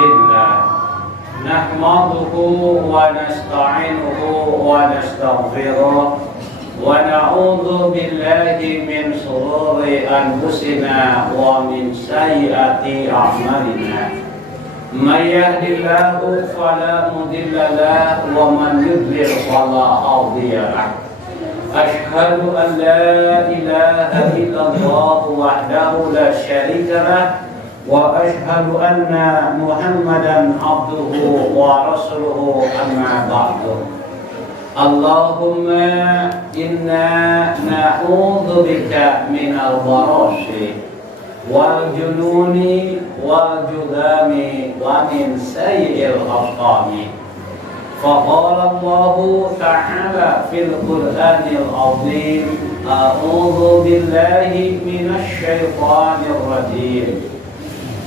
لله نحمده ونستعينه ونستغفره ونعوذ بالله من شرور أنفسنا ومن سيئات أعمالنا من يهد الله فلا مضل له ومن يضلل فلا هادي له أشهد أن لا إله إلا الله وحده لا شريك له وأشهد أن محمدا عبده ورسوله أما بعد اللهم إنا نعوذ بك من البرص والجنون والجذام ومن سيء الأسقام فقال الله تعالى في القرآن العظيم أعوذ بالله من الشيطان الرجيم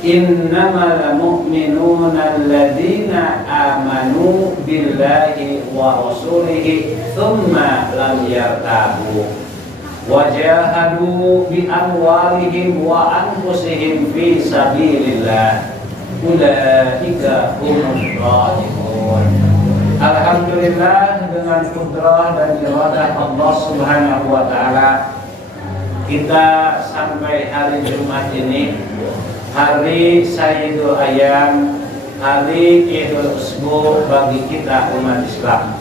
إنما المؤمنون الذين آمنوا بالله ورسوله ثم لم يرتابوا وجاهدوا بأموالهم وأنفسهم في سبيل الله أولئك هم الصادقون. Alhamdulillah, dengan kudrah dan iradah Allah Subhanahu wa taala kita sampai hari Jumat ini, hari Sayyidul Ayyam, hari Idul Usbu bagi kita umat Islam.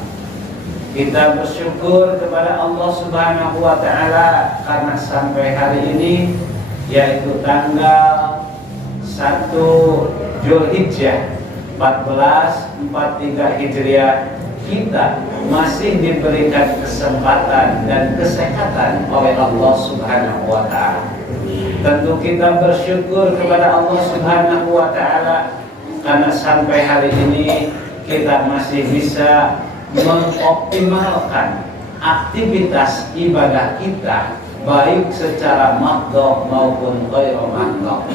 Kita bersyukur kepada Allah Subhanahu wa taala karena sampai hari ini, yaitu tanggal 1 Zulhijjah 1443 Hijriah, kita masih diberikan kesempatan dan kesehatan oleh Allah Subhanahu wa taala. Tentu kita bersyukur kepada Allah Subhanahu wa taala karena sampai hari ini kita masih bisa mengoptimalkan aktivitas ibadah kita, baik secara makhdhah maupun ghairu makhdhah.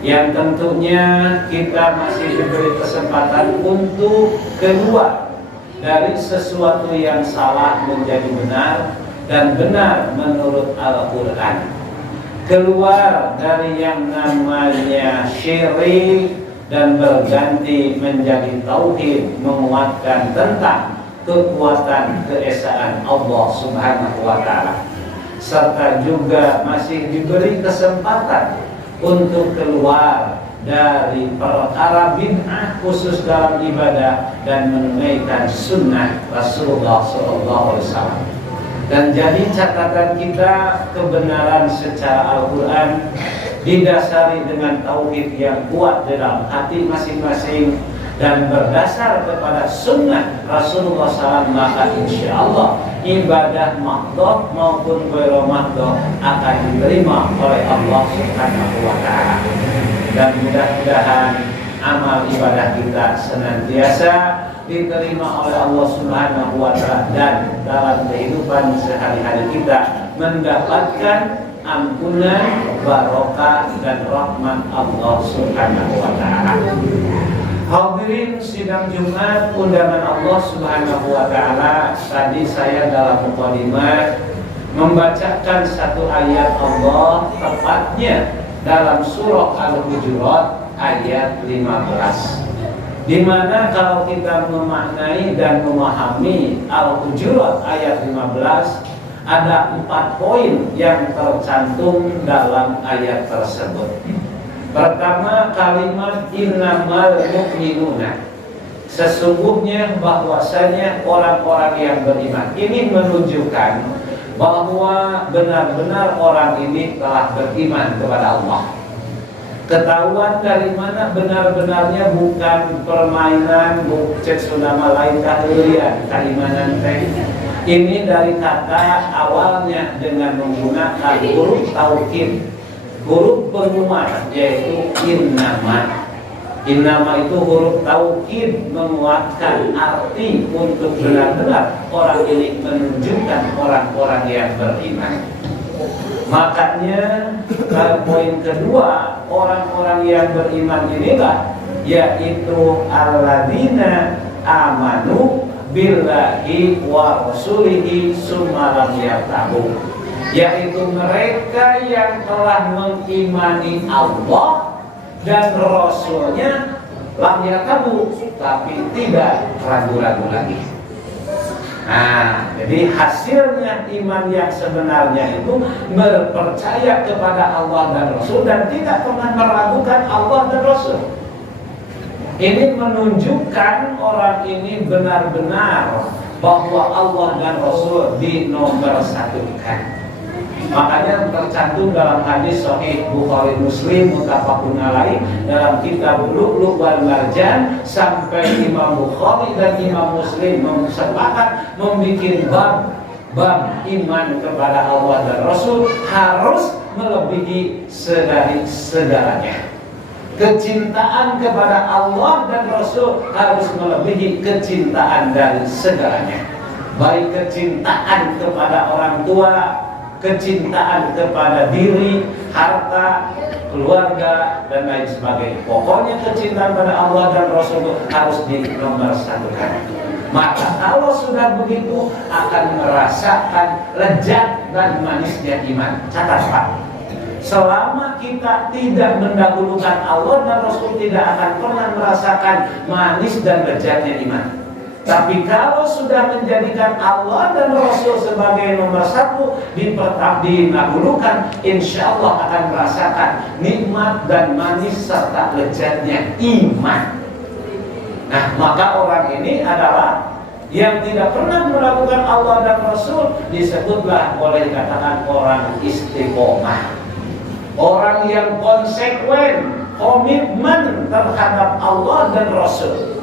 Yang tentunya kita masih diberi kesempatan untuk keluar dari sesuatu yang salah menjadi benar dan benar menurut Al-Quran, keluar dari yang namanya syirik dan berganti menjadi tauhid, menguatkan tentang kekuatan keesaan Allah Subhanahu wa taala, serta juga masih diberi kesempatan untuk keluar dari perkara bid'ah khusus dalam ibadah dan menunaikan sunnah Rasulullah SAW. Dan jadi catatan kita, kebenaran secara Al-Quran didasari dengan tauhid yang kuat dalam hati masing-masing dan berdasar kepada sunnah Rasulullah SAW, maka insya Allah ibadah makhdhah maupun ghairu makhdhah akan diterima oleh Allah Subhanahu wa taala. Dan mudah-mudahan amal ibadah kita senantiasa diterima oleh Allah Subhanahu wa taala dan dalam kehidupan sehari-hari kita mendapatkan ampunan, barokah dan rahmat Allah Subhanahu wa taala. Hadirin sidang Jumat undangan Allah Subhanahu wa taala, tadi saya dalam mukadimah membacakan satu ayat Allah, tepatnya dalam surah Al-Hujurat ayat 15, di mana kalau kita memaknai dan memahami Al-Hujurat ayat 15, ada 4 poin yang tercantum dalam ayat tersebut. Pertama, kalimat innamal mu'minuna, sesungguhnya bahwasanya orang-orang yang beriman. Ini menunjukkan bahwa benar-benar orang ini telah beriman kepada Allah. Ketahuan dari mana benar-benarnya, bukan permainan, bukan sunama lain kahurian, keimanan teh. Ini dari kata awalnya dengan menggunakan huruf taukid, huruf penguat, yaitu innama. Innama itu huruf taukid, menguatkan arti untuk benar-benar orang ini menunjukkan orang-orang yang beriman. Makanya poin kedua, orang-orang yang beriman inilah yaitu alladzina amanu billahi wa rasulihi summa lam yartabu, yaitu mereka yang telah mengimani Allah dan Rasulnya lam yartabu, tapi tidak ragu-ragu lagi. Nah, jadi hasilnya iman yang sebenarnya itu berpercaya kepada Allah dan Rasul dan tidak pernah meragukan Allah dan Rasul. Ini menunjukkan orang ini benar-benar bahwa Allah dan Rasul dinomorsatukan. Makanya tercantum dalam hadis Sahih Bukhari Muslim muttafaqun alaih dalam kitab Lu'lu' wal Marjan, sampai Imam Bukhari dan Imam Muslim sepakat membuat bab iman kepada Allah dan Rasul harus melebihi segalanya. Kecintaan kepada Allah dan Rasul harus melebihi kecintaan dari segalanya. Baik kecintaan kepada orang tua, kecintaan kepada diri, harta, keluarga, dan lain sebagainya. Pokoknya kecintaan pada Allah dan Rasul itu harus dinomorsatukan. Maka kalau sudah begitu akan merasakan lezat dan manisnya iman. Catat Pak, selama kita tidak mendahulukan Allah dan Rasul, tidak akan pernah merasakan manis dan lezatnya iman. Tapi kalau sudah menjadikan Allah dan Rasul sebagai nomor satu, didahulukan, insya Allah akan merasakan nikmat dan manis serta lezatnya iman. Nah, maka orang ini adalah yang tidak pernah melakukan Allah dan Rasul, disebutlah boleh dikatakan orang istiqomah, orang yang konsekuen, komitmen terhadap Allah dan Rasul.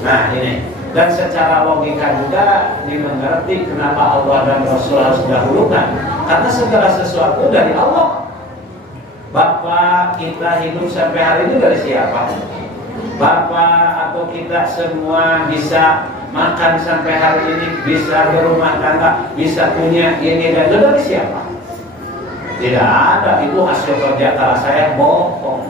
Nah ini. Dan secara logika juga dimengerti kenapa Allah dan Rasul harus didahulukan, karena segala sesuatu dari Allah. Bapak kita hidup sampai hari ini dari siapa? Bapak atau kita semua bisa makan sampai hari ini, bisa berumah tangga, bisa punya ini dan itu dari siapa? Tidak ada, itu hasil kerja keras saya, bohong.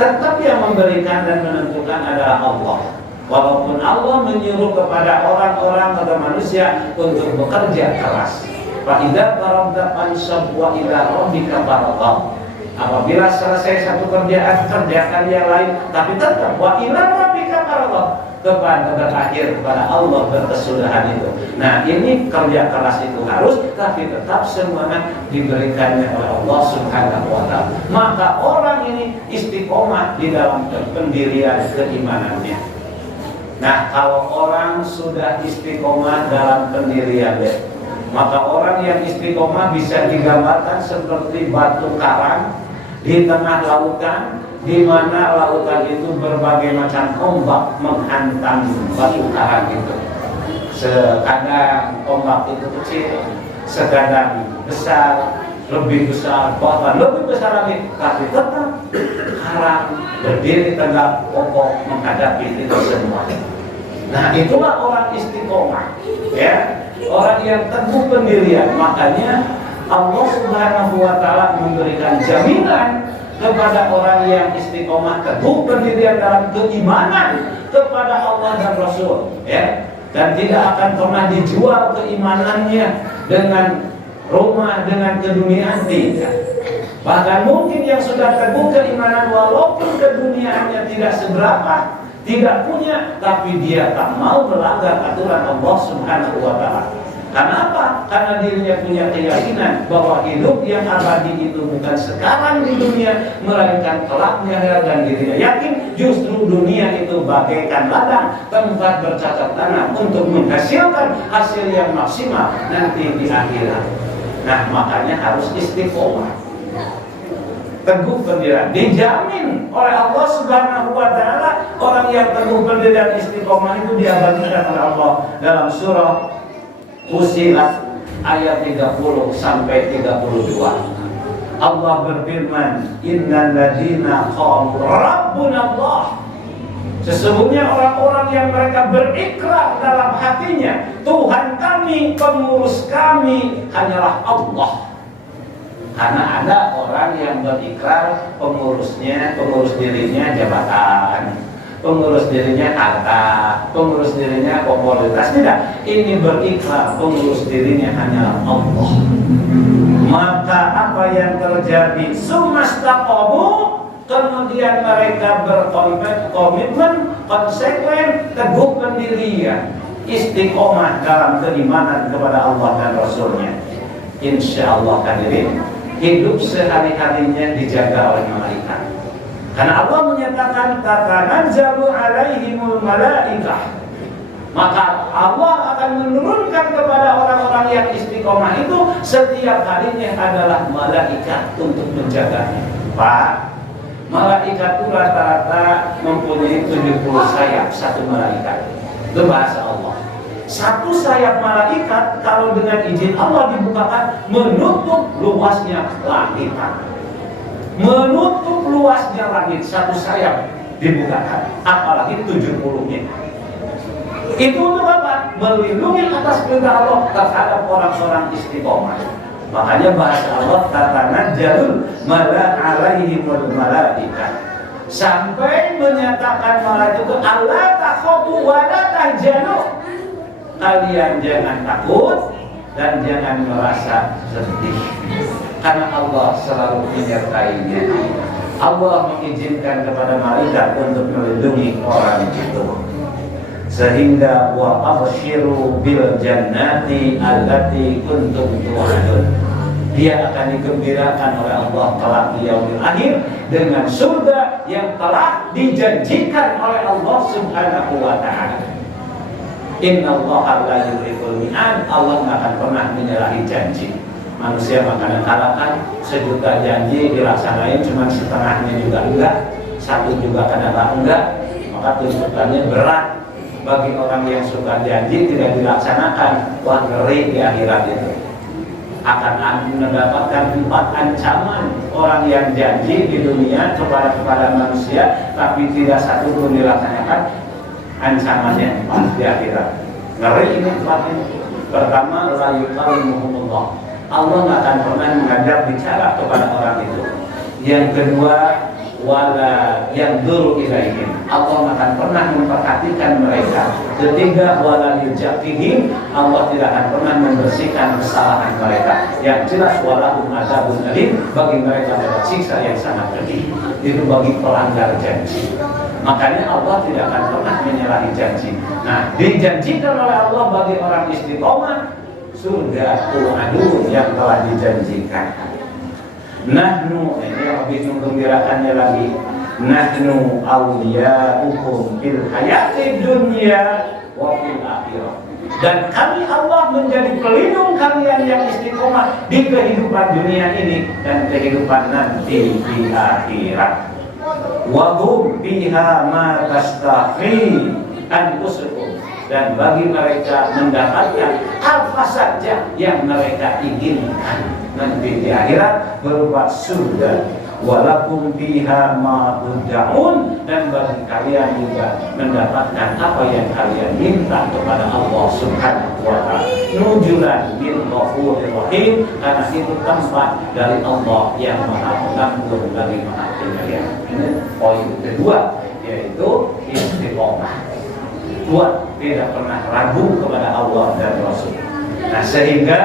Tetap yang memberikan dan menentukan adalah Allah. Walaupun Allah menyuruh kepada orang-orang atau manusia untuk bekerja keras. Fa idza faragta fansab wa ila rabbika farghab. Apabila selesai satu kerjaan, kerjakan yang lain, tapi tetap wa ila rabbika farghab, kepada berakhir kepada Allah berkesudahan itu. Nah, ini kerja keras itu harus, tapi tetap semuanya diberikannya oleh Allah Subhanahu wa taala. Maka orang ini istiqomah di dalam pendirian keimanannya. Nah, kalau orang sudah istiqomah dalam pendirian, maka orang yang istiqomah bisa digambarkan seperti batu karang di tengah lautan, di mana lautan itu berbagai macam ombak menghantam batu karang itu. Sekadang ombak itu kecil, sekadang besar, lebih besar, bahkan lebih besar lagi, tapi tetap karang berdiri tegak kokoh menghadapi itu semua. Nah, itulah orang istiqomah, ya, orang yang teguh pendirian. Makanya Allah Subhanahu wa taala memberikan jaminan kepada orang yang istiqomah teguh pendirian dalam keimanan kepada Allah dan Rasul, ya, dan tidak akan pernah dijual keimanannya dengan rumah, dengan keduniaan, tidak. Bahkan mungkin yang sudah teguh keimanan walaupun keduniaannya tidak seberapa, tidak punya, tapi dia tak mau melanggar aturan Allah Subhanahu wa taala. Kenapa? Karena dirinya punya keyakinan bahwa hidup yang abadi itu bukan sekarang di dunia, melainkan kelaknya, dan dirinya yakin justru dunia itu bagaikan ladang tempat bercocok tanam untuk menghasilkan hasil yang maksimal nanti di akhirat. Nah, makanya harus istiqomah, teguh pendirian, dijamin oleh Allah Subhanahu wa taala. Orang yang teguh pendirian istiqomah itu diabadikan oleh Allah dalam surah Fussilat ayat 30 sampai 32. Allah berfirman, innal ladzina qalu rabbunallah, sesungguhnya orang-orang yang mereka berikrar dalam hatinya, Tuhan kami, pengurus kami hanyalah Allah. Karena ada orang yang berikrar pengurus dirinya jabatan, pengurus dirinya harta, pengurus dirinya komoditas. Tidak, ini berikrar pengurus dirinya hanya Allah. Maka apa yang terjadi? Sumastaqamu, kemudian mereka berkomitmen, konsekuen, teguh pendirian, istiqomah dalam keimanan kepada Allah dan Rasulnya. Insya Allah hadirin, hidup sehari-harinya dijaga oleh malaikat. Karena Allah menyatakan tatanazzalu alaihimul malaikah. Maka Allah akan menurunkan kepada orang-orang yang istiqomah itu setiap harinya adalah malaikat untuk menjaganya. Pak, malaikat itu rata-rata mempunyai 70 sayap satu malaikat. Itu bahasa Allah. Satu sayap malaikat kalau dengan izin Allah dibukakan menutup luasnya langit. Menutup luasnya langit, satu sayap dibukakan, apalagi 70-nya. Itu untuk apa? Melindungi atas perintah Allah terhadap orang-orang istiqomah. Makanya bahasa Allah tatanazzalu alaihimul malaikah. Sampai menyatakan malaikat itu alla takhafu wa la tahzanu. Kalian jangan takut dan jangan merasa sedih. Karena Allah selalu menyertainya. Allah mengizinkan kepada malaikat untuk melindungi orang itu. Sehingga wa abshiru bil jannati allati kuntum tu'adun. Dia akan digembirakan oleh Allah kelak di yaumil akhir dengan surga yang telah dijanjikan oleh Allah Subhanahu wa taala. Innallaha la yukhliful mi'ad. Allah enggak akan pernah menyalahi janji. Manusia makanya katakan 1.000.000 janji dilaksanain cuma setengahnya juga enggak, satu juga kadang enggak, maka tuntutannya berat. Bagi orang yang suka janji tidak dilaksanakan, wah ngeri di akhirat itu. Akan mendapatkan 4 ancaman orang yang janji di dunia kepada manusia tapi tidak satu pun dilaksanakan. Ancamannya 4 di akhirat. Ngeri ini 4 ini. Pertama, la yukallimuhumullah. Allah nggak akan pernah mengajak bicara kepada orang itu. Yang kedua, wala yang duru ilaihim. Allah nggak akan pernah memperhatikan mereka. Ketiga, wala yujaqihim. Allah tidak akan pernah membersihkan kesalahan mereka. Yang jelas walahum adzabun alim. Bagi mereka ada siksa yang sangat pedih. Itu bagi pelanggar janji. Makanya Allah tidak akan pernah menyalahi janji. Nah, dijanjikan oleh Allah bagi orang istiqomah surga tu'adun yang telah dijanjikan. Nahnu, ini lebih menggembirakannya lagi. Nahnu awliya'ukum fil hayati dunya wa fil akhirah. Dan kami Allah menjadi pelindung kalian yang istiqomah di kehidupan dunia ini dan kehidupan nanti di akhirat. Wa hum biha ma tastahi anfusukum. Dan bagi mereka mendapatkan apa saja yang mereka inginkan nanti di akhirat berupa surga. Walakum biha ma tud'un. Dan bagi kalian juga mendapatkan apa yang kalian minta kepada Allah Subhanahu wa ta'ala. Nujulan min ghafurir rahim. Karena itu tempat dari Allah yang Maha Pengampun bagi Maha Penyayang. Ini poin kedua, yaitu istiqomah. Kuat, tidak pernah ragu kepada Allah dan Rasul. Nah, sehingga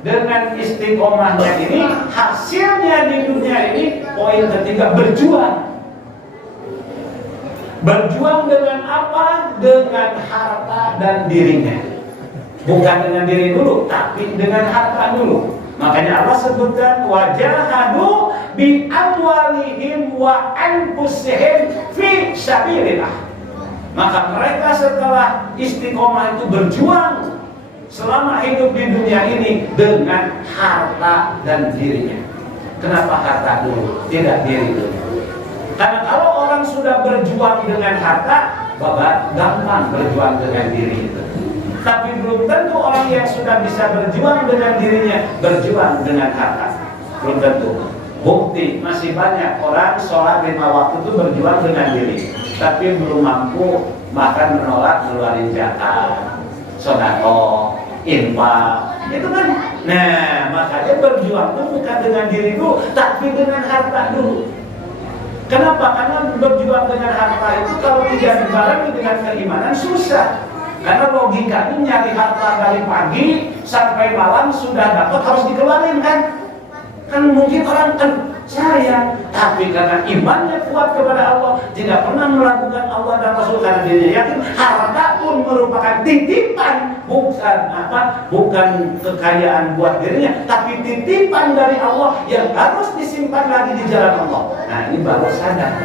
dengan istiqomahnya ini, hasilnya di dunia ini, poin ketiga, berjuang. Berjuang dengan apa? Dengan harta dan dirinya. Bukan dengan diri dulu, tapi dengan harta dulu. Makanya Allah sebutkan wajahadu bi amwalihim wa anfusihim fi sabilillah. Maka mereka setelah istiqomah itu berjuang selama hidup di dunia ini dengan harta dan dirinya. Kenapa harta dulu, tidak diri dulu? Karena kalau orang sudah berjuang dengan harta, Bapak gampang berjuang dengan diri itu. Tapi belum tentu orang yang sudah bisa berjuang dengan dirinya berjuang dengan harta. Belum tentu. Bukti masih banyak orang sholat 5 waktu itu berjuang dengan diri, tapi belum mampu bahkan menolak ngeluarin zakat, sedekah, infak, itu kan. Nah, makanya berjuang itu bukan dengan diri dulu, tapi dengan harta dulu. Kenapa? Karena berjuang dengan harta itu kalau tidak dibarengi dengan keimanan susah. Karena logikanya nyari harta dari pagi sampai malam sudah dapat harus dikeluarin kan? Kan mungkin orang kan sayang, tapi karena imannya kuat kepada Allah, tidak pernah melakukan Allah dan Rasul karena dia yakin harta pun merupakan titipan, bukan kekayaan buat dirinya, tapi titipan dari Allah yang harus disimpan lagi di jalan Allah. Nah, ini baru sadar.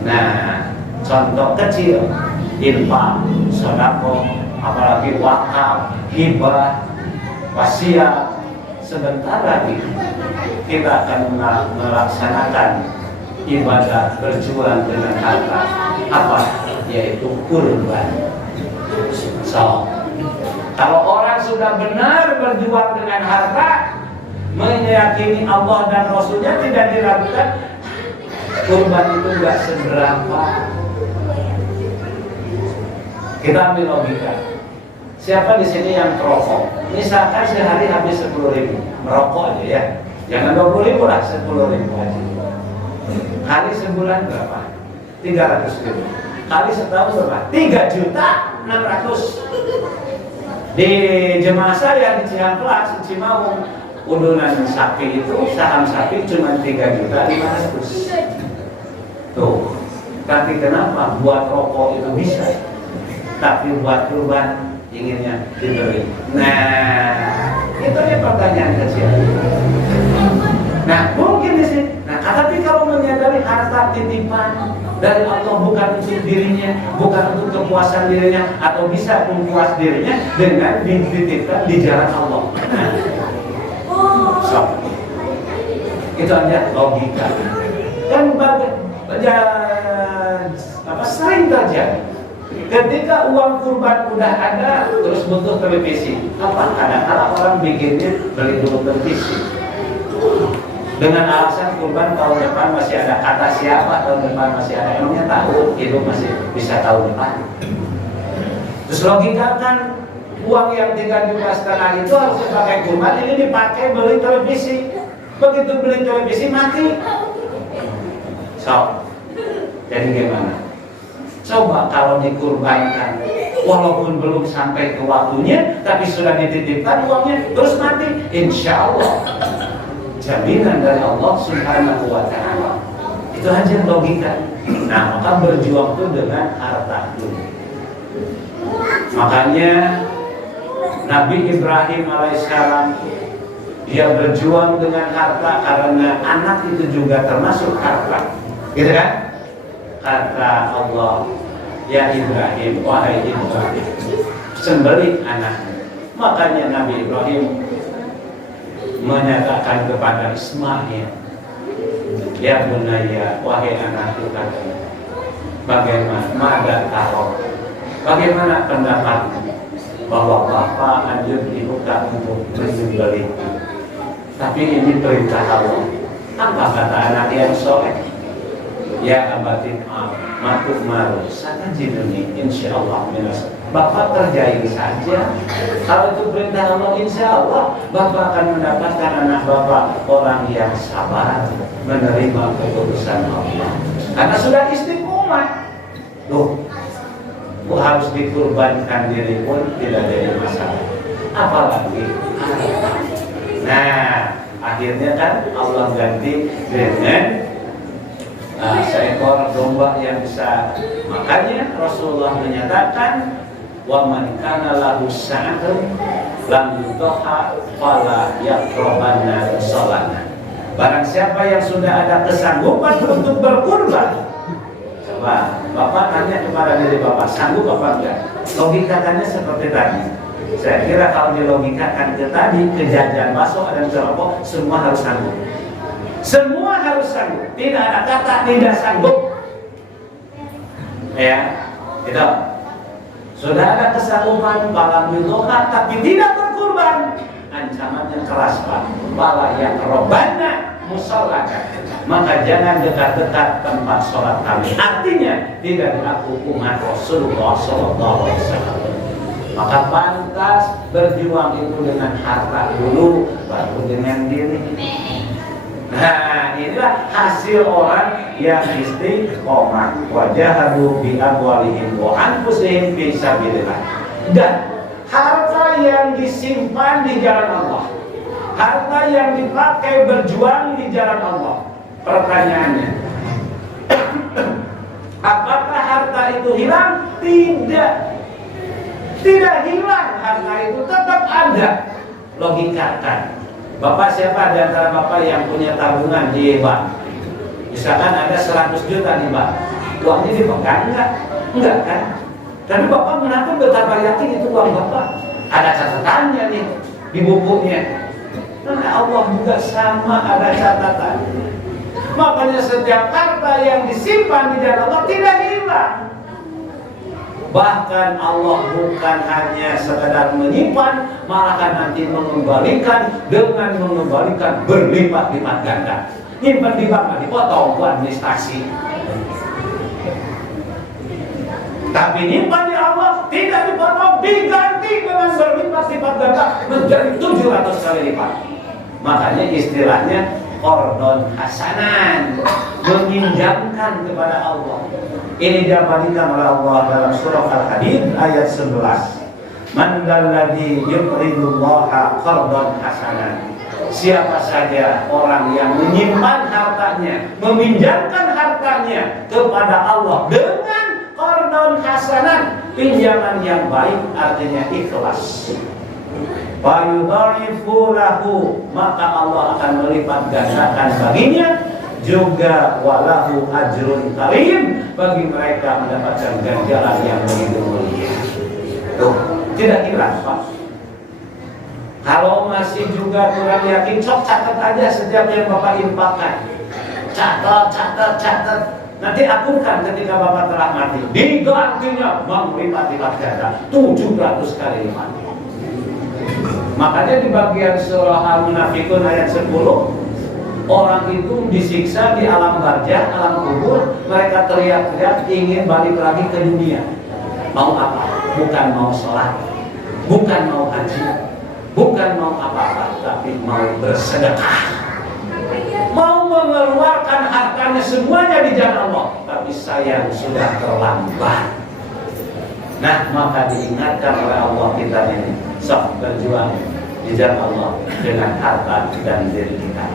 Nah, contoh kecil, infak, sedekah, apalagi wakaf, hibah, wasiat. Sebentar lagi kita akan melaksanakan ibadah berjuang dengan harta, apa? Yaitu kurban. So, kalau orang sudah benar berjuang dengan harta, meyakini Allah dan Rasulnya, tidak diragukan, kurban itu enggak seberapa. Kita ambil logika. Siapa di sini yang perokok? Misalkan sehari habis 10.000 merokok aja ya. Jangan 20.000 lah, 10.000 aja. Kali sebulan berapa? 300.000. Kali setahun berapa? 3.600.000. Di jemaah saya di Ciamplas, di Cimaung, udunan sapi itu, saham sapi cuma 3.500.000. Tuh. Tapi kenapa buat rokok itu bisa? Tapi buat kurban inginnya diberi. Nah, itu dia pertanyaan kecil. Nah, mungkin di sini. Nah, tapi kalau menyadari harta titipan dari Allah, bukan untuk dirinya, bukan untuk kepuasan dirinya, atau bisa memuas dirinya dengan dititipkan di jalan Allah. So, itu aja logika. Dan sering terjadi. Ketika uang kurban udah ada, terus butuh televisi. Apa? Kadang-kadang orang bikinnya beli dulu televisi. Dengan alasan kurban tahun depan masih ada, kata siapa tahun depan masih ada, emangnya tahu, itu masih bisa tahun depan. Terus logika kan uang yang 3,5 juta itu harus dipakai kurban, ini dipakai beli televisi. Begitu beli televisi mati. So, jadi gimana? Coba kalau dikurbankan, walaupun belum sampai ke waktunya, tapi sudah dititipkan uangnya, terus mati, insya Allah jaminan dari Allah Subhanahu wa Ta'ala. Itu aja logika. Nah, maka berjuang itu dengan harta dulu. Makanya Nabi Ibrahim alaihissalam, dia berjuang dengan harta karena anak itu juga termasuk harta, gitu kan? Kata Allah, ya Ibrahim, wahai Ibrahim, sembelih anaknya. Makanya Nabi Ibrahim menyatakan kepada Ismail, ya bunaya, wahai anakku, katanya, bagaimana pendapatmu bahwa bapak anjur dibuka untuk menyembelih? Tapi ini perintah Allah. Apa kata anak yang soleh? Ya abatin matuk maru sana jinuni insyaallah minas. Bapak kerjain saja. Kalau itu perintah Allah, insya Allah bapak akan mendapatkan anak bapak orang yang sabar menerima keputusan Allah. Karena sudah istiqomah. Loh, harus dikurbankan diri pun tidak jadi masalah. Apalagi nah, akhirnya kan Allah ganti dengan seekor domba yang besar. Makanya Rasulullah menyatakan, wa man kana lahu sa'atun lam yudhha fala yaqrabanna salana. Barang siapa yang sudah ada kesanggupan untuk berkurban. Coba Bapak tanya kepada diri Bapak, sanggup apa enggak? Logikakannya seperti tadi. Saya kira kalau dilogikakan ke tadi, kejadian bakso dan cerobok, semua harus sanggup. Semua harus sanggup, tidak ada kata tidak sanggup. Ya, itu sudah ada kesanggupan bala miloka tapi tidak berkurban, ancamannya keras Pak. Bala yang robana musallaka, maka jangan dekat-dekat tempat sholat kami. Artinya tidak dilakukan umat Rasulullah SAW. Maka pantas berjuang itu dengan harta dulu, baru dengan diri. Nah, inilah hasil orang yang istiqomah. Wajahadu bi amwalihim wa anfusihim fi sabilillah. Dan harta yang disimpan di jalan Allah, harta yang dipakai berjuang di jalan Allah. Pertanyaannya, apakah harta itu hilang? Tidak. Tidak hilang, harta itu tetap ada. Logikakan. Bapak siapa di antara Bapak yang punya tabungan di bank? Misalkan ada 100 juta di bank. Uangnya dipegang enggak? Enggak kan? Tapi Bapak mengaku betapa yakin itu uang Bapak. Ada catatannya nih di bukunya. Nah, Allah juga sama ada catatan. Makanya setiap harta yang disimpan di jalan Allah tidak hilang. Bahkan Allah bukan hanya sekadar menyimpan, malahan nanti mengembalikan dengan mengembalikan berlipat-lipat ganda. Nyimpan di bank dipotong buat administrasi. Tapi nyimpan di Allah tidak dipotong, diganti dengan berlipat-lipat ganda menjadi 700 kali lipat. Makanya istilahnya qardon hasanan, meminjamkan kepada Allah. Ini diabadikan oleh Allah dalam surah Al-Hadid ayat 11. Man dalladzi yuqridullaha qardon hasanan. Siapa saja orang yang menyimpan hartanya, meminjamkan hartanya kepada Allah dengan qardon hasanan, pinjaman yang baik, artinya ikhlas. Fayudharifu lahu, maka Allah akan melipat gandakan baginya, juga walahu ajrun karim, bagi mereka mendapatkan ganjaran yang begitu mulia. Tuh, tidak hilang, Pak. Kalau masih juga kurang yakin, sok catat aja setiap yang Bapak infakkan. Catat. Nanti akunkan ketika Bapak telah mati. Digantinya melipat-lipat ganda 700 kali lipat. Makanya di bagian surah Al-Munafikun ayat 10, orang itu disiksa di alam barzah, alam kubur, mereka teriak-teriak ingin balik lagi ke dunia. Mau apa? Bukan mau sholat, bukan mau haji, bukan mau apa-apa, tapi mau bersedekah. Mau mengeluarkan hartanya semuanya di jalan Allah, tapi sayang sudah terlambat. Nah, maka diingatkan oleh Allah kita ini, sok berjuang di jalan Allah dengan harta dan diri kita.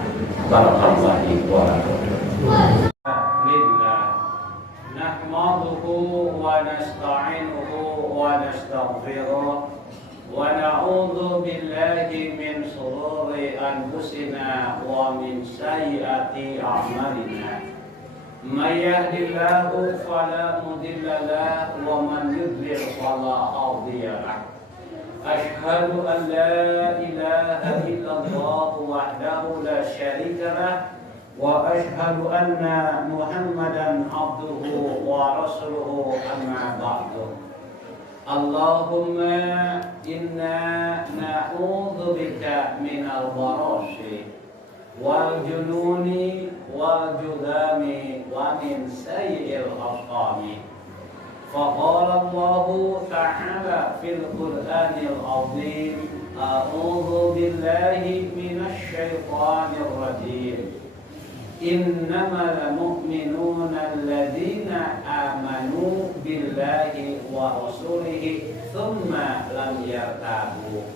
Barakallahu wa barakatuh. Nahmaduhu wa nasta'inuhu wa nastaghfiruh wa na'udzu billahi min shururi anfusina wa min sayyiati a'malina. May yahdihillahu fala mudilla lahu wa man yudlil fala hadiya lahu. Ashhadu an la ilaha illallah wahdahu la syarika lah wa ashhadu anna Muhammadan abduhu wa rasuluhu amma ba'du. Allahumma inna na'udzu bika minal barasi wal jununi wal judami wa min sayyi'il asqami. Faqala Allahu ta'ala fil Qur'anil 'azim, a'udzu billahi minasy syaithanir rajim. Innamal mu'minuna alladzina amanu billahi wa rasulihi thumma lam yartabu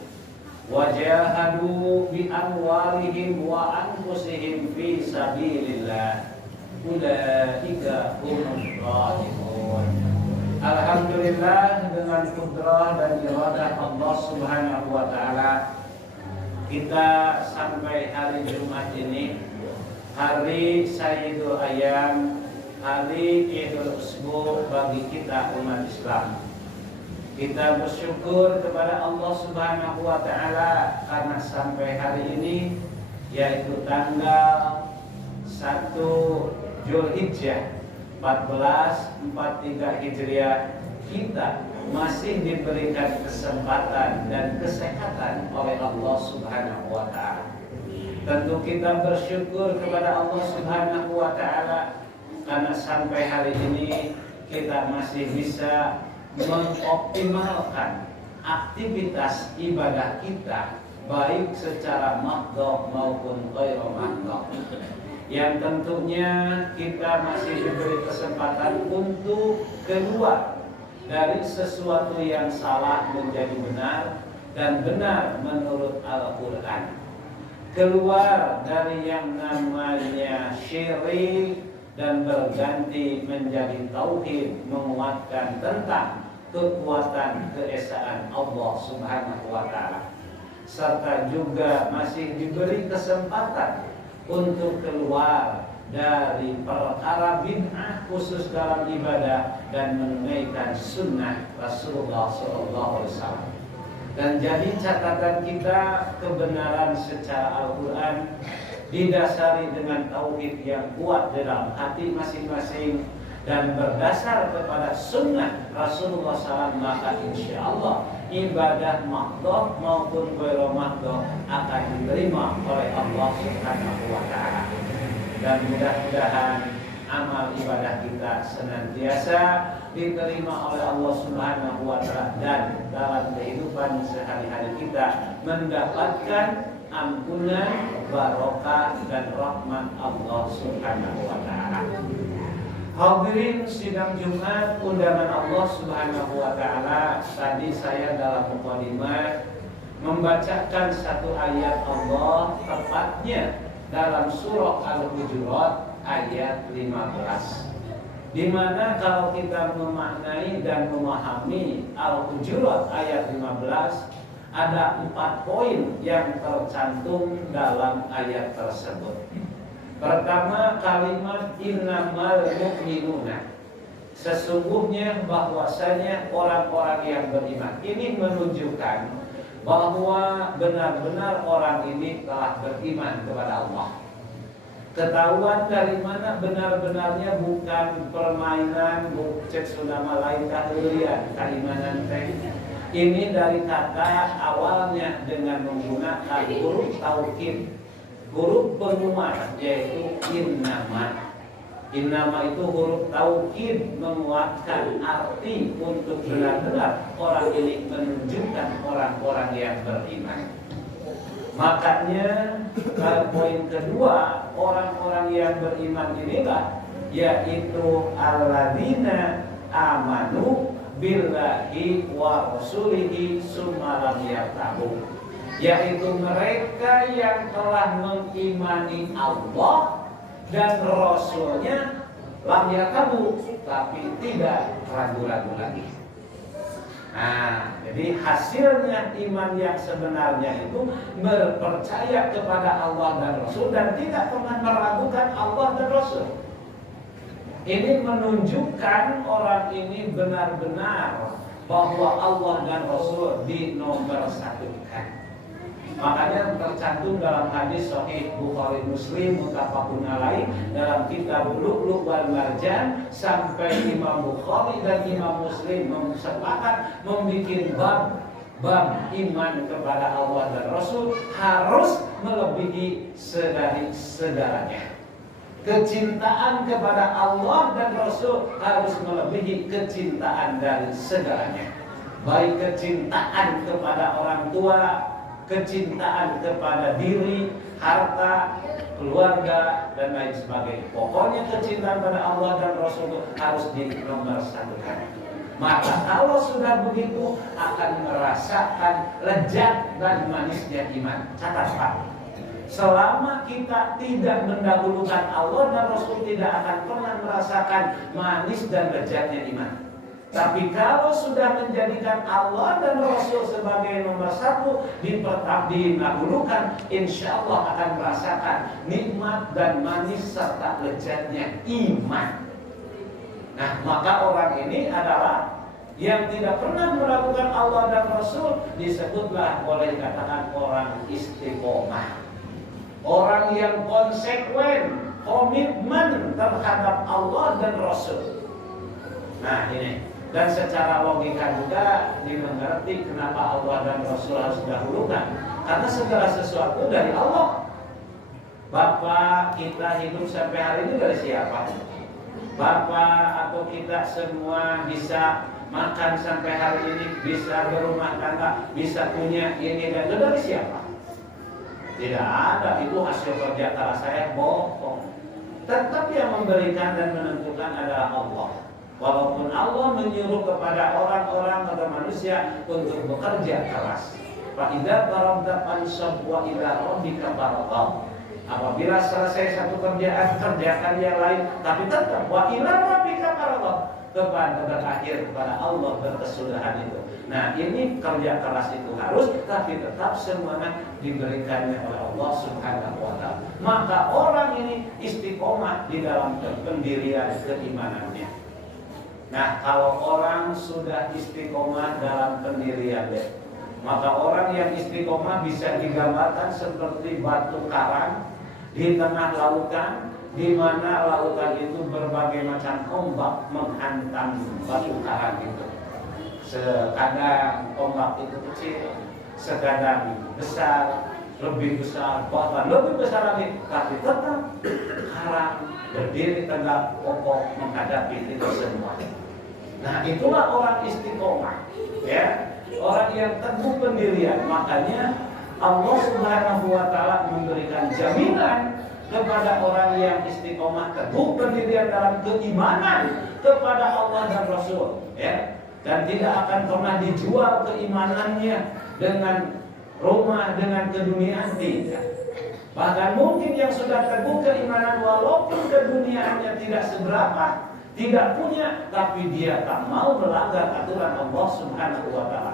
wa jahadu bi amwalihim wa anfusihim fi sabilillah. Ulaika humus shadiqun. Alhamdulillah, dengan kudrah dan iradah Allah Subhanahu wa taala, kita sampai hari Jumat ini, hari Sayyidul Ayyam, hari Idul Usbu bagi kita umat Islam. Kita bersyukur kepada Allah Subhanahu wa taala karena sampai hari ini, yaitu tanggal 1 Zulhijjah 1443 Hijriah, kita masih diberikan kesempatan dan kesehatan oleh Allah Subhanahu wa taala. Tentu kita bersyukur kepada Allah Subhanahu wa taala karena sampai hari ini kita masih bisa mengoptimalkan aktivitas ibadah kita, baik secara makhdhah maupun ghairu makhdhah. Yang tentunya kita masih diberi kesempatan untuk keluar dari sesuatu yang salah menjadi benar dan benar menurut Al-Quran. keluar dari yang namanya syirik dan berganti menjadi tauhid, menguatkan tentang kekuatan keesaan Allah Subhanahu wa taala, serta juga masih diberi kesempatan untuk keluar dari perkara bid'ah khusus dalam ibadah dan menunaikan sunnah Rasulullah SAW. Dan jadi catatan kita, kebenaran secara Al-Quran didasari dengan tauhid yang kuat dalam hati masing-masing dan berdasar kepada sunnah Rasulullah SAW, maka insya Allah ibadah makdoh maupun ghairu makdoh akan diterima oleh Allah Subhanahu wa taala. Dan mudah-mudahan amal ibadah kita senantiasa diterima oleh Allah Subhanahu wa taala dan dalam kehidupan sehari-hari kita mendapatkan ampunan, barokah dan rahmat Allah Subhanahu wa taala. Hadirin sidang Jumat undangan Allah Subhanahu wa taala, tadi saya dalam mukadimah membacakan satu ayat Allah, tepatnya dalam surah Al-Hujurat ayat 15. Di mana kalau kita memaknai dan memahami Al-Hujurat ayat 15, ada 4 poin yang tercantum dalam ayat tersebut. Pertama, kalimat innamal mu'minuna, sesungguhnya bahwasanya orang-orang yang beriman. Ini menunjukkan bahwa benar-benar orang ini telah beriman kepada Allah. Ketahuan dari mana benar-benarnya, bukan permainan, cek sudah malaikat durian keimanan teh. Ini dari kata awalnya dengan menggunakan huruf taukid, huruf penguat, yaitu innama. Innama itu huruf taukid, menguatkan arti untuk benar-benar orang ini menunjukkan orang-orang yang beriman. Makanya poin kedua, orang-orang yang beriman inilah yaitu alladzina amanu billahi wa rasulihi summa lam yartabu, yaitu mereka yang telah mengimani Allah dan Rasulnya, lam yartabu, tapi tidak ragu-ragu lagi. Nah, jadi hasilnya iman yang sebenarnya itu berpercaya kepada Allah dan Rasul dan tidak pernah meragukan Allah dan Rasul. Ini menunjukkan orang ini benar-benar bahwa Allah dan Rasul dinomorsatukan. Makanya tercantum dalam hadis Sahih Bukhari Muslim muttafaqun alaih dalam kitab Lu'lu' wal Marjan, sampai Imam Bukhari dan Imam Muslim sepakat membuat bab iman kepada Allah dan Rasul harus melebihi segalanya. Kecintaan kepada Allah dan Rasul harus melebihi kecintaan dari segalanya. Baik kecintaan kepada orang tua, kecintaan kepada diri, harta, keluarga, dan lain sebagainya. Pokoknya kecintaan pada Allah dan Rasul itu harus dinomorsatukan. Maka kalau sudah begitu akan merasakan lezat dan manisnya iman. Catat Pak, selama kita tidak mendahulukan Allah dan Rasul, tidak akan pernah merasakan manis dan lezatnya iman. Tapi kalau sudah menjadikan Allah dan Rasul sebagai nomor satu, didahulukan, insya Allah akan merasakan nikmat dan manis serta lezatnya iman. Nah, maka orang ini adalah yang tidak pernah melakukan Allah dan Rasul, disebutlah boleh dikatakan orang istiqomah, orang yang konsekuen, komitmen terhadap Allah dan Rasul. Nah ini. Dan secara logika juga dimengerti kenapa Allah dan Rasul harus didahulukan. Karena segala sesuatu dari Allah. Bapak kita hidup sampai hari ini dari siapa? Bapak atau kita semua bisa makan sampai hari ini, bisa berumah tangga, bisa punya ini dan itu dari siapa? Tidak ada, itu hasil kerja keras saya, bohong. Tetap yang memberikan dan menentukan adalah Allah. Walaupun Allah menyuruh kepada orang-orang atau manusia untuk bekerja keras, Fa idza faragta fansab wa ila rabbika farghab. Apabila selesai satu kerjaan, kerjakan yang lain, tapi tetap wa ila rabbika farghab, kepada berakhir kepada Allah berkesudahan itu. Nah, ini kerja keras itu harus, tapi tetap semuanya diberikannya oleh Allah Subhanahu wa taala. Maka orang ini istiqomah di dalam pendirian keimanannya. Nah, kalau orang sudah istiqomah dalam pendirian, maka orang yang istiqomah bisa digambarkan seperti batu karang di tengah lautan, di mana lautan itu berbagai macam ombak menghantam batu karang itu. Sekadang ombak itu kecil, sekadang besar, lebih besar, bahkan lebih besar lagi, tapi tetap karang berdiri tegak kokoh menghadapi itu semua. Nah, itulah orang istiqomah, ya, orang yang teguh pendirian. Makanya Allah Subhanahu wa taala memberikan jaminan kepada orang yang istiqomah teguh pendirian dalam keimanan kepada Allah dan Rasul, ya, dan tidak akan pernah dijual keimanannya dengan rumah, dengan keduniaan, tidak. Bahkan mungkin yang sudah teguh keimanan walaupun keduniaannya tidak seberapa, tidak punya, tapi dia tak mau melanggar aturan Allah Subhanahu wa taala.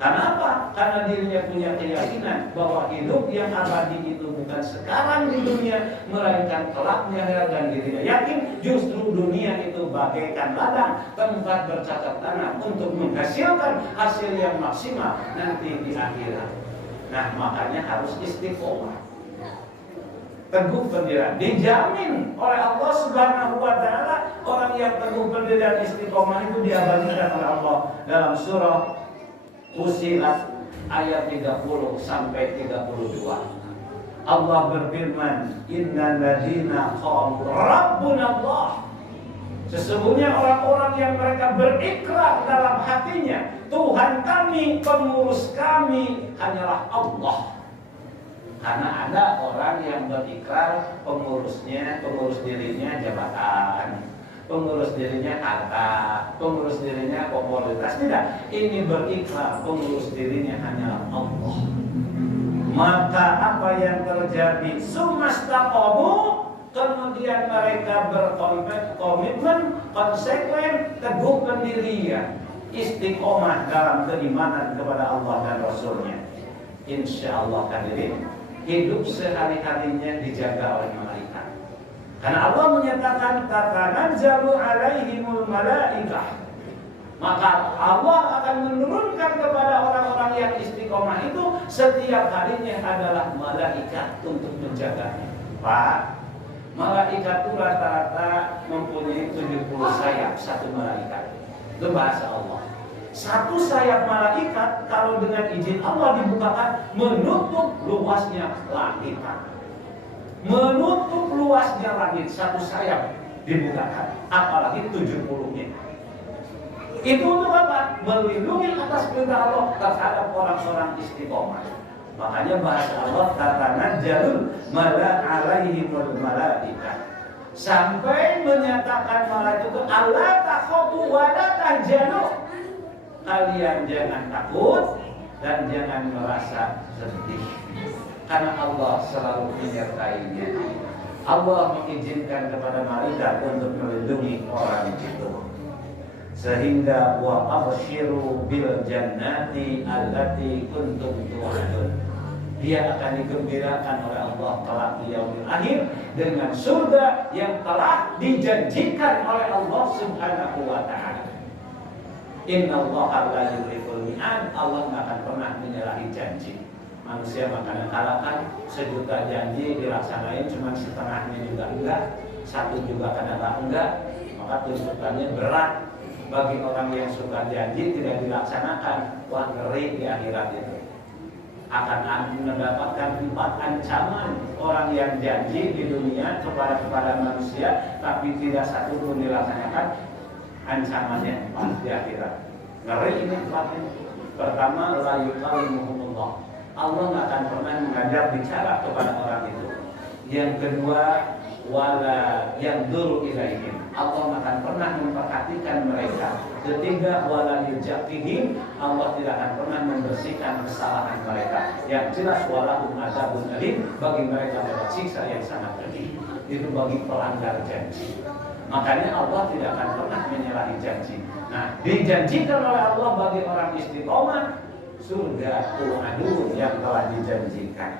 Kenapa? Karena dirinya punya keyakinan bahwa hidup yang abadi itu bukan sekarang di dunia, melainkan kelak di akhirat, dan dirinya yakin justru dunia itu bagaikan ladang, tempat bercocok tanam untuk menghasilkan hasil yang maksimal nanti di akhirat. Nah, makanya harus istiqomah, teguh pendirian, dijamin oleh Allah Subhanahu wa taala. Orang yang teguh pendirian istiqomah itu diabadikan oleh Allah dalam surah Fussilat ayat 30 sampai 32. Allah berfirman, innal ladzina qalu rabbunallah. Sesungguhnya orang-orang yang mereka berikrar dalam hatinya, Tuhan kami, pengurus kami hanyalah Allah. Karena ada orang yang berikrar pengurus dirinya jabatan, pengurus dirinya harta, pengurus dirinya komoditas. Tidak, ini berikrar pengurus dirinya hanyalah Allah. Maka apa yang terjadi? Sumastaqamu, kemudian mereka berkomitmen, konsekuen, teguh pendirian, istiqomah dalam keimanan kepada Allah dan Rasulnya. Insya Allah hadirin, hidup sehari-harinya dijaga oleh malaikat. Karena Allah menyatakan tatanazzalu alaihimul malaikah. Maka Allah akan menurunkan kepada orang-orang yang istiqomah itu setiap harinya adalah malaikat untuk menjaganya. Pak, malaikat itu rata-rata mempunyai 70 sayap satu malaikat. Itu bahasa Allah. Satu sayap malaikat kalau dengan izin Allah dibukakan menutup luasnya langit. Menutup luasnya langit, satu sayap dibukakan, apalagi 70-nya. Itu untuk apa? Melindungi atas perintah Allah terhadap orang-orang istiqomah. Makanya bahasa Allah tatanazzalu alaihimul malaikah. Sampai menyatakan malaikat itu alla takhafu wa la tahzanu. Kalian jangan takut dan jangan merasa sedih, karena Allah selalu menyertainya. Allah mengizinkan kepada malaikat untuk melindungi orang itu. Sehingga wa abshiru bil jannati allati kuntum tu'adun. Dia akan digembirakan oleh Allah kelak di yaumil akhir dengan surga yang telah dijanjikan oleh Allah Subhanahu wa taala. Innallaha la yukhliful mi'ad. Allah tidak akan pernah menyalahi janji. Manusia makanya kalahkan, 1 juta janji dilaksanain cuma setengahnya juga enggak, 1 juga kadang-kadang enggak. Maka tuntutannya berat bagi orang yang suka janji tidak dilaksanakan. Wah, ngeri di akhirat itu. Akan mendapatkan 4 ancaman orang yang janji di dunia kepada manusia tapi tidak satu pun dilaksanakan. Ancamannya 4 di akhirat. Ngeri ini 4-nya. Pertama, la yukallimuhumullah. Allah nggak akan pernah mengajak bicara kepada orang itu. Yang kedua, wala yanzuru ilaihim. Allah nggak akan pernah memperhatikan mereka. Ketiga, wala yujaqihim, Allah tidak akan pernah membersihkan kesalahan mereka. Yang jelas walahum adzabun alim, bagi mereka ada siksa yang sangat pedih. Itu bagi pelanggar janji. Makanya Allah tidak akan pernah menyalahi janji. Nah, dijanjikan oleh Allah bagi orang istiqomah surga tu'adun yang telah dijanjikan.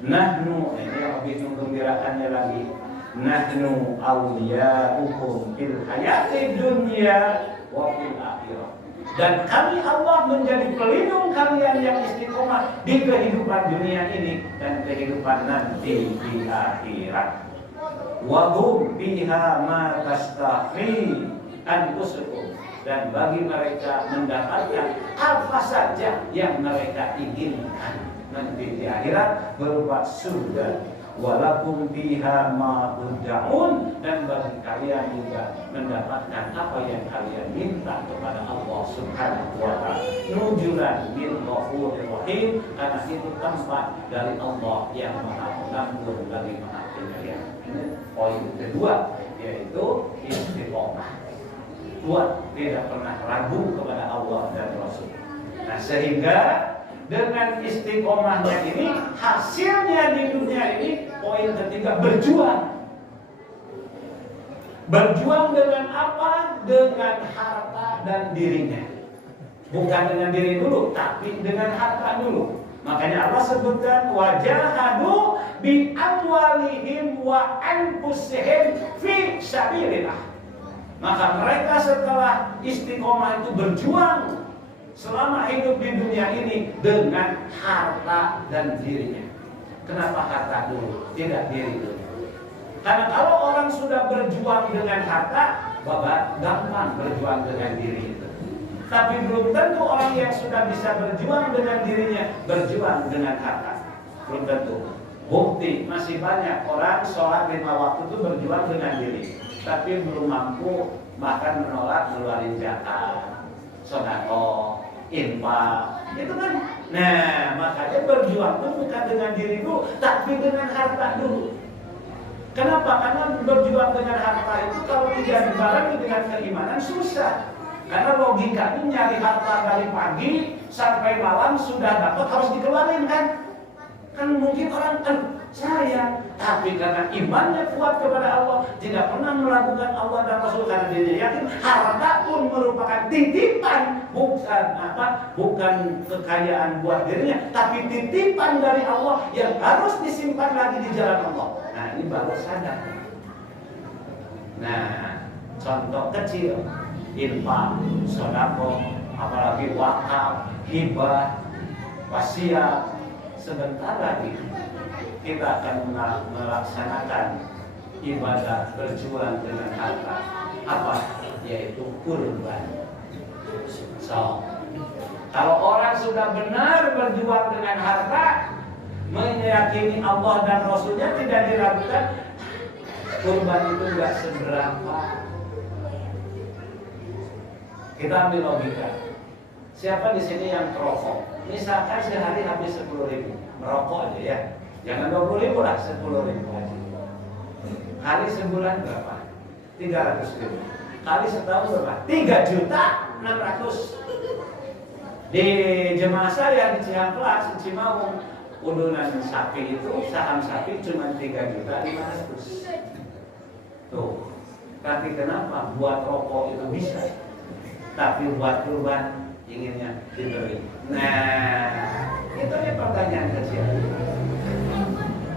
Nahnu, ini yang lebih menggembirakannya lagi. Nahnu awliya'ukum fil hayati dunya wa fil akhirah. Dan kami Allah menjadi pelindung kalian yang istiqomah di kehidupan dunia ini dan kehidupan nanti di akhirat. Wa hum biha ma tastahi anfusukum, dan bagi mereka mendapatkan apa saja yang mereka inginkan nanti di akhirat berupa surga. Walakum biha ma tud'un, dan bagi kalian juga mendapatkan apa yang kalian minta kepada Allah Subhanahu wa taala. Nujulan min ghafurir rahim, karena itu tempat dari Allah yang Maha Pengampun lagi Maha Penyayang. Ini poin kedua, yaitu istiqomah. Kuat, tidak pernah ragu kepada Allah dan Rasul. Nah, sehingga dengan istiqomahnya ini, hasilnya di dunia ini, poin ketiga, berjuang. Berjuang dengan apa? Dengan harta dan dirinya. Bukan dengan diri dulu, tapi dengan harta dulu. Makanya Allah sebutkan wajahadu bi amwalihim wa anfusihim fi sabilillah. Maka mereka setelah istiqomah itu berjuang selama hidup di dunia ini dengan harta dan dirinya. Kenapa harta dulu, tidak diri dulu? Karena kalau orang sudah berjuang dengan harta, bapak gampang berjuang dengan diri itu. Tapi belum tentu orang yang sudah bisa berjuang dengan dirinya berjuang dengan harta. Belum tentu. Bukti masih banyak orang sholat 5 waktu itu berjuang dengan diri, tapi belum mampu bahkan menolak ngeluarin zakat, sedekah, infak, itu kan. Nah, makanya berjuang itu bukan dengan diri dulu, tapi dengan harta dulu. Kenapa? Karena berjuang dengan harta itu kalau tidak dibarengi dengan keimanan susah. Karena logikanya nyari harta dari pagi sampai malam sudah dapat harus dikeluarin kan? Kan mungkin orang saya, tapi karena imannya kuat kepada Allah, tidak pernah melakukan Allah dan Rasul, karena dia yakin harta pun merupakan titipan, bukan kekayaan buat dirinya, tapi titipan dari Allah yang harus disimpan lagi di jalan Allah. Nah, ini baru sadar. Nah, contoh kecil, infak, sedekah, apalagi wakaf, hibah, wasiat. Sebentar lagi kita akan melaksanakan ibadah berjuang dengan harta. Apa? Yaitu kurban. So, kalau orang sudah benar berjuang dengan harta, meyakini Allah dan Rasulnya, tidak diragukan, kurban itu enggak seberapa. Kita ambil logika. Siapa di sini yang perokok? Misalkan sehari habis 10.000, merokok aja ya. Jangan 20.000 lah, 10.000 aja. Kali sebulan berapa? 300.000. Kali setahun berapa? 3.600.000. Di jemaah saya di Cihampelas, di Cimaung, udunan sapi itu, saham sapi cuma 3.500.000. Tuh, tapi kenapa buat rokok itu bisa, tapi buat kurban inginnya diberi? Nah, itu nih pertanyaan kecil.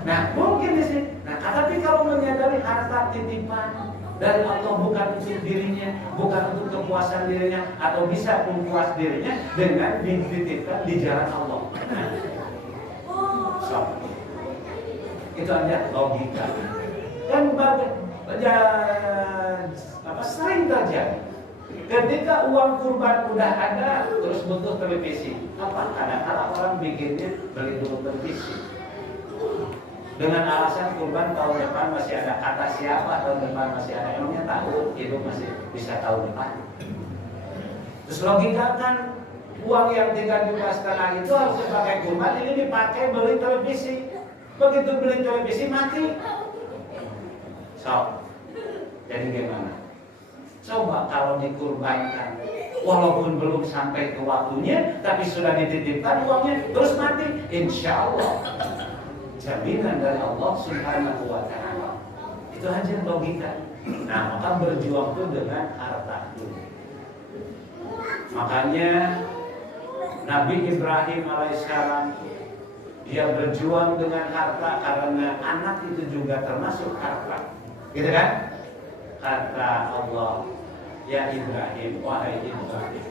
Nah, mungkin di sini. Nah, tapi kalau menyadari harta titipan dari Allah, bukan untuk dirinya, bukan untuk kepuasan dirinya, atau bisa memuas dirinya dengan dititipkan di jalan Allah. Nah, so, itu aja logika. Dan sering terjadi. Ketika uang kurban udah ada, terus butuh televisi. Apa? Kadang-kadang orang bikinnya beli dulu televisi dengan alasan kurban tahun depan masih ada, kata siapa tahun depan masih ada, emangnya tahu itu masih bisa tahun depan. Terus logika kan uang yang 3,5 juta itu harus dipakai kurban, ini dipakai beli televisi. Begitu beli televisi mati. So, jadi gimana? Coba kalau dikurbankan, walaupun belum sampai ke waktunya, tapi sudah dititipkan uangnya, terus mati, insya Allah jaminan dari Allah Subhanahu wa Ta'ala. Itu aja logika. Nah, maka berjuang itu dengan harta dulu. Makanya Nabi Ibrahim alaihissalam dia berjuang dengan harta karena anak itu juga termasuk harta, gitu kan? Kata Allah, ya Ibrahim, wahai Ibrahim,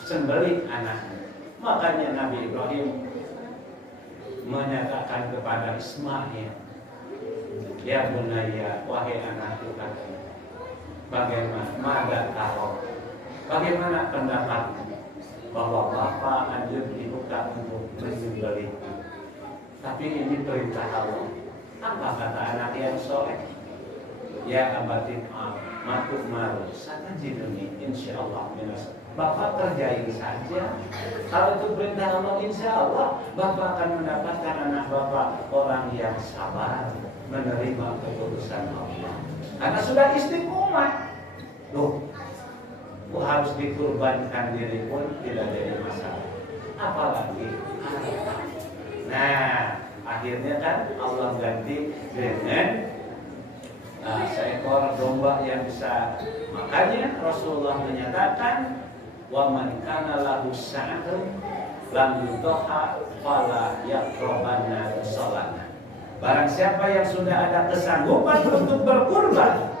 sembelih anaknya. Makanya Nabi Ibrahim menyatakan kepada Ismail, ya bunaya, wahai anakku, bagaimana pendapatmu bahwa bapak anjur dibuka untuk menyembelih? Tapi ini perintah Allah. Apa kata anak yang soleh? Ya abatin matuk maru satajiduni insyaallah minas. Bapak kerjain saja. Kalau itu perintah Allah, insya Allah bapak akan mendapatkan anak bapak orang yang sabar menerima keputusan Allah. Karena sudah istiqomah. Loh, harus dikurbankan diri pun tidak jadi masalah. Apalagi nah, akhirnya kan Allah ganti dengan seekor domba yang besar. Makanya Rasulullah menyatakan, wa man kana lahu sa'atun lam yudhha fala yaqrabanna salana. Barang siapa yang sudah ada kesanggupan untuk berkurban.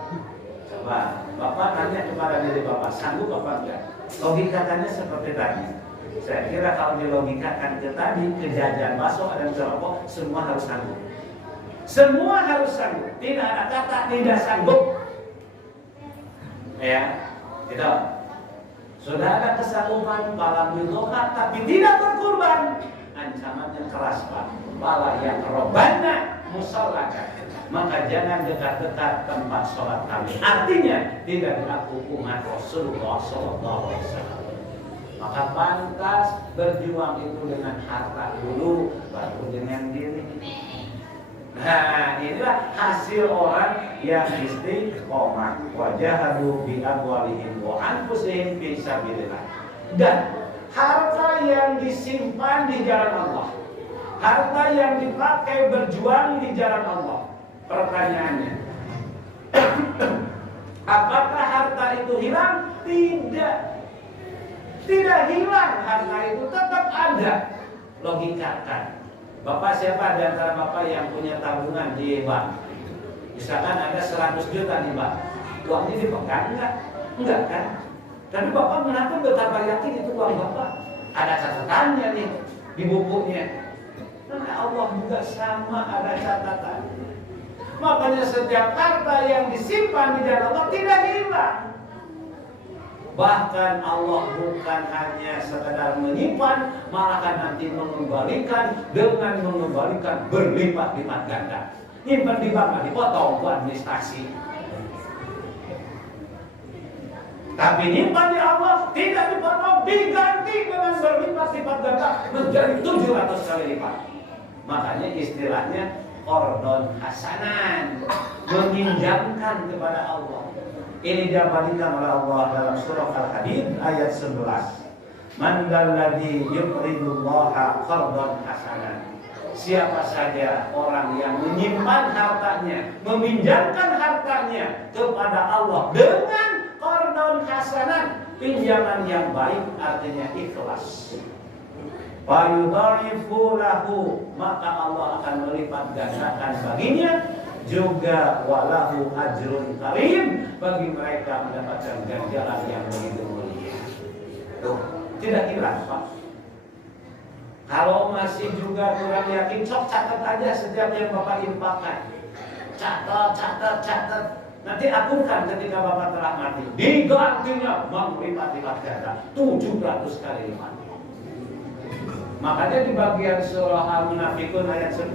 Coba Bapak tanya kepada diri Bapak, sanggup apa enggak? Logikakannya seperti tadi. Saya kira kalau dilogikakan ke tadi, kejadian bakso dan jeruk, semua harus sanggup. Semua harus sanggup. Tidak ada kata tidak sanggup. Ya, gitu. Sudah ada kesanggupan pala bidoha tapi tidak berkurban. Ancamannya keras, Pak. Pala yang robana musallaka. Maka jangan dekat-dekat tempat sholat kami. Artinya tidak diaku umat Rasulullah SAW. Maka pantas berjuang itu dengan harta dulu, baru dengan diri. Nah, inilah hasil orang yang istiqomah. Wajahadu bi amwalihim wa anfusihim fi sabilillah. Dan harta yang disimpan di jalan Allah, harta yang dipakai berjuang di jalan Allah. Pertanyaannya, apakah harta itu hilang? Tidak. Tidak hilang, harta itu tetap ada. Logikakan. Bapak siapa di antara Bapak yang punya tabungan di bank? Misalkan ada 100 juta di bank. Uangnya dipegang enggak? Enggak kan? Tapi Bapak mengaku betapa yakin itu uang Bapak. Ada catatannya nih di bukunya. Nah, Allah juga sama ada catatan. Makanya setiap harta yang disimpan di jalan Allah tidak hilang. Bahkan Allah bukan hanya sekadar menyimpan, malah akan nanti mengembalikan dengan mengembalikan berlipat-lipat ganda. Nyimpan di bank dipotong buat administrasi. Tapi nyimpan di Allah tidak dipotong, diganti dengan berlipat-lipat ganda menjadi 700 kali lipat. Makanya istilahnya qardon hasanan, meminjamkan kepada Allah. Ini diabadikan oleh Allah dalam surah Al-Hadid ayat 11. Man dalladzi yuqridullaha qardon hasanan. Siapa saja orang yang menyimpan hartanya, meminjamkan hartanya kepada Allah dengan qardon hasanan, pinjaman yang baik, artinya ikhlas. Fayudhaifu lahu, maka Allah akan melipat gandakan baginya, juga walahu ajrun karim, bagi mereka mendapatkan ganjaran yang begitu mulia. Tuh, tidak hilang, Pak. Kalau masih juga kurang yakin, sok catat aja setiap yang Bapak infakkan. Catat. Nanti akunkan ketika Bapak telah mati. Digantinya berlipat-lipat ganda, 700 kali lipat. Makanya di bagian surah Al-Munafiqun ayat 10,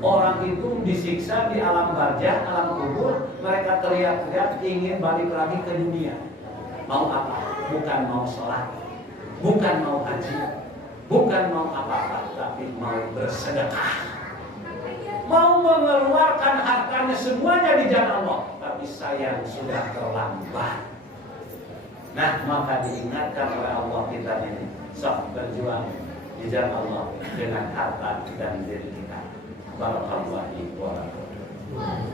orang itu disiksa di alam barzah, alam kubur. Mereka teriak-teriak ingin balik lagi ke dunia. Mau apa? Bukan mau sholat, bukan mau haji, bukan mau apa-apa, tapi mau bersedekah, mau mengeluarkan hartanya semuanya di jalan Allah. kasih sayang sudah terlambat. Nah, maka diingatkan oleh Allah kita ini, sok berjuang di jalan Allah dengan harta dan diri kita. Barakallahu wa barakatuh.